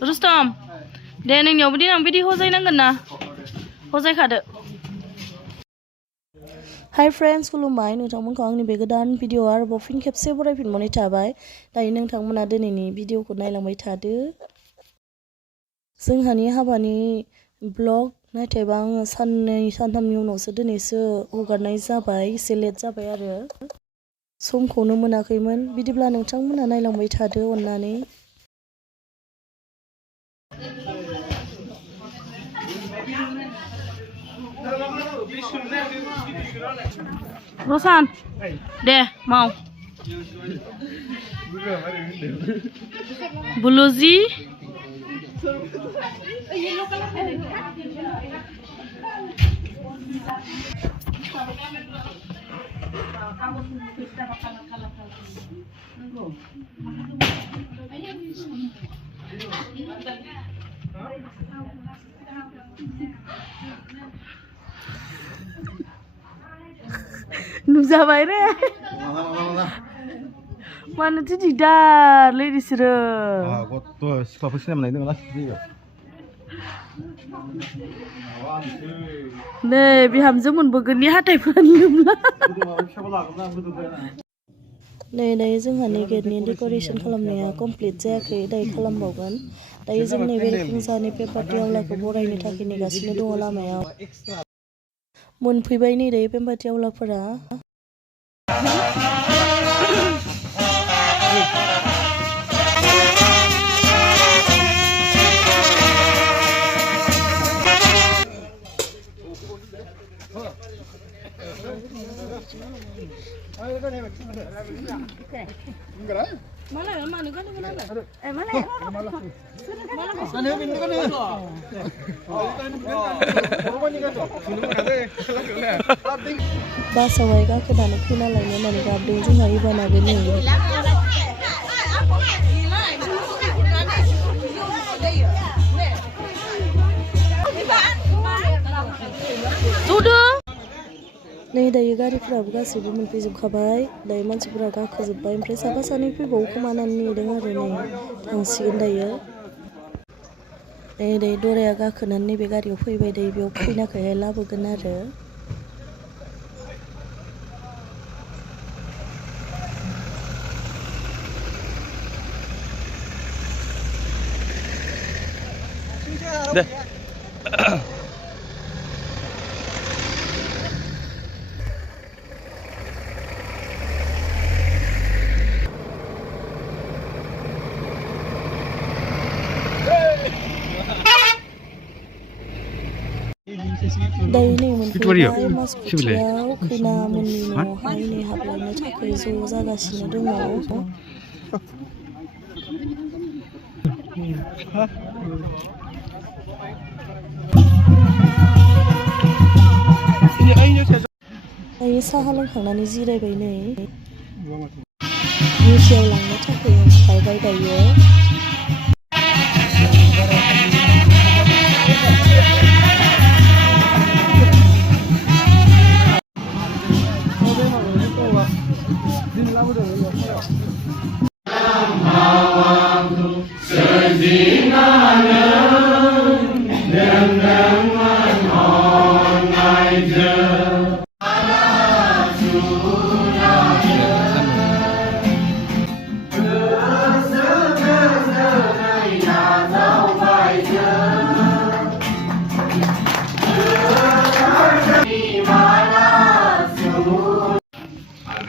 Rustam, deh nengnya bedi nang bedi hozai nang kena, hozai kade. Hi friends, खुलुमबाय नोंथांमोनखौ आंनि बे गोदान video आरोबाव फिन खेबसे बरायफिनबावनाय थाबाय। दायो नोंथांमोना दिनैनि भिडिअखौ नायलांबाय थादो। जोंहानि हाबानि ब्लग नाथायबा आङो साननै सानथामनि उनावसो दिनैसो हगारनाय जाबाय, एसे लेट जाबाय आरो समखौनो मोनाखैमोन। बिदिब्ला नोंथांमोना नायलांबाय थादो अननानै। Rosan, deh mau. Buluzi. Nuzabaय रे मानो tidak ladies रे 그것도 시파프 시내면 있는 거 나시지 नै बिहामजो मोनबोगोननि हाथायफोरा लोमला नै दायो जोंहानि गेटनि डेक'रेसन खालामनाया कमप्लिट जायाखै, दायो खालामबावगोन। दायो जों नैबे रोखोमसानि बे पार्टि आवलाखौ बरायनो थाखाय नेगासिनो दङ लामायाव। मोनफैबाय नै दायो बेम्बाथि आवलाफोरा। बासावहाय गाखोनानै फैना लायनो होननानै गाबदों जोंहा इबानाबो नै। नै दायो गारिफोराबो गासैबो मोनफैजोबखाबाय, दायो मानसिफोरा गाखोजोब्बाय, ओमफ्राय साफा सानै फैबावो खोमा होननानै नेदों आरो नै थांसिगोन दायो। नै दायो दराया गाखोनानै नैबे गारियाव फैबाय, दायो बेयाव फैनायखाय लाबोगोन आरो। 네. दायो नै मोनफैबाय मासखुथियाव खैना मोननि न'आवहाय नै हाबलांनो थाखाय ज' जागासिनो दङ। दायो साहा लोंखांनानै जिरायबाय नै मिउजियाव लांनो थाखाय ओंखारबाय दायो।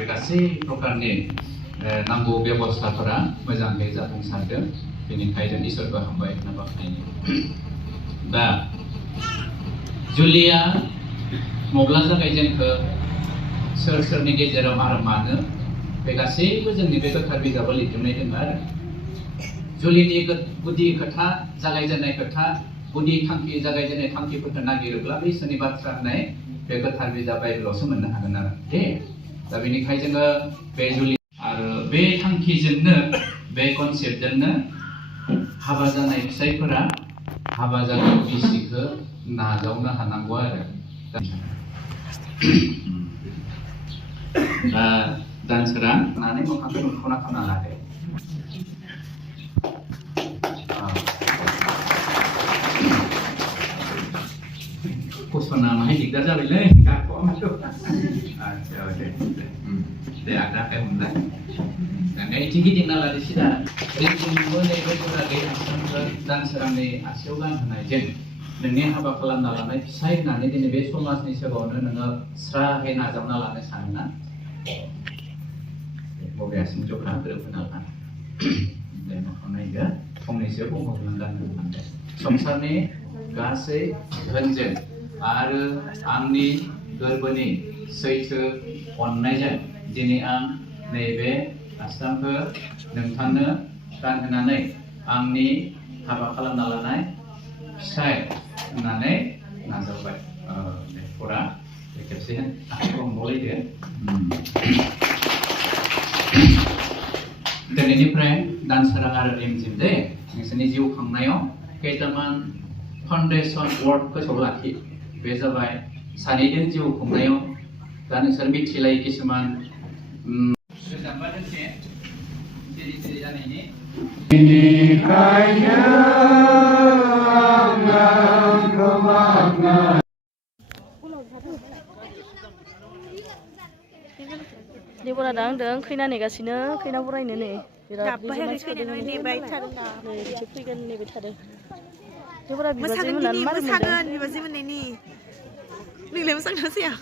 गासै प्रकारनि नांगौ बेबस्थाफोरा मोजाङै जाफुंसारदों, बेनिखायनो जों इसोरखौ हामबाय होनना बाख्नायो। दा जुलिया मब्ला जागायजेनखो, सोर सोरनि गेजेराव आरो मानो, बे गासैबो जोंनि बे गोथार बिजाबाव लिरजोबनाय दङ आरो जुलिनि गुदि खोथा, जागायजेननाय खोथा, गुदि थांखि, जागायजेननाय थांखिफोरखौ नागिरोब्ला बे इसोरनि बाथ्रा होननाय बे गोथार बिजाब बाइबेलावसो मोननो हागोन आरो दे। दा बेनिखायनो जोङो बे जुलि आरो बे थांखिजोंनो, बे कनसेप्टजोंनो हाबा जानाय फिसाइफोरा हाबा जानाय बिसिखौ नाजावनो हानांगौ आरो। दानसोरा नानै मोखांखौ नुख'ना खालामना लादो। फसना माहाय दिगदार जाबायलै गाखोआ माथो आच्छा दे आदा आखाइ हमलाय दानिया इथिं गिदिंना लादो सिदा जोंबो नैबे गरागै आसामखौ दानसोरांनि आसियाव गानहोनायजों नोंनि हाबा खालामना लानाय फिसाय होननानै दिनै बे समाजनि सिगाङावनो नोङो स्राहै नाजावना लानो सानोना बबेयासिम जखा गोरोबहोना लानो दे मोखां नायदो फंनैसो बुंहरलांगोन संसारनि गासै धोनजों आरो आंनि गोरबोनि सैथो अननायजों दिनै आं नैबे आसामखौ नोंथांनो गानहोनानै आंनि हाबा खालामना लानाय फिसाय होननानै नाजावबाय दे फरा खेबसे आखाइखौ हमबावलायदो दिनैनिफ्राय दानसोरां आरो रिमजिम दे नोंसोरनि जिउ खांनायाव खैथामान फाउन्डेसन वर्ड गोसोआव लाखि बे जाबाय सानैजों जिउ खुंनायाव दा नोंसोर मिथिलायै किसुमान रोजाबबा दोंसे सिरि सिरि जानायनि देबरा दा आंदों खैना नेगासिनो खैना बरायनो नै बिराद नेबाय थादों दा नै बिसोर फैगोन नेबाय थादों देबरा बिबाजै मोसागोन मोननानै दिनै मारै मोसागोन मोनदों बिबाजै मोननायनि नोंलाय मोसागोन जाया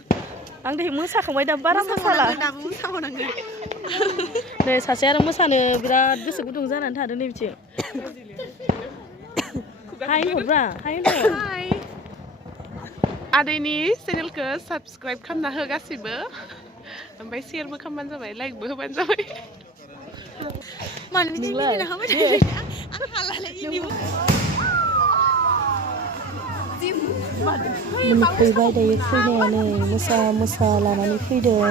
आं दिनै मोसाखांबाय दा बारा मोसाला दाबो मोसाबावनांगोन नै सासे आरो मोसानो बिराद गोसो गुदुं जानानै थादों नै बिथिं हाय हरब्रा हाय होनदों हाय आदैनि चेनेलखौ साबस्क्राइब खालामना हो गासिबो ओमफ्राय शेयारबो खालामबानो जाबाय लाइकबो होबानो जाबाय मानो बिदि नोंलाय? मिनिना होबाय थायो आं हालालै इनिबो मोनफैबाय दायो फैनाया नै मोसा मोसा लानानै फैदों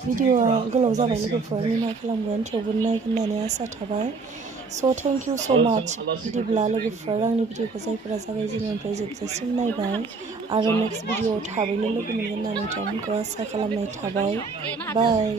भिडिअ'आ गोलाव जाबाय लोगोफोर निमाहा खालामगोन थेवबो नायगोन होननानै आसा थाबाय स' थेंक इउ स' माच बिदिब्ला लोगोफोर आंनि भिडिअ'खौ जायफोरा जागायजेननायनिफ्राय जोबजासिम नायबाय आरो नेक्स्ट भिडिअ'आव थाबैनो लोगो मोनगोन होनना नोंथांमोनखौ आसा खालामनाय थाबाय बाय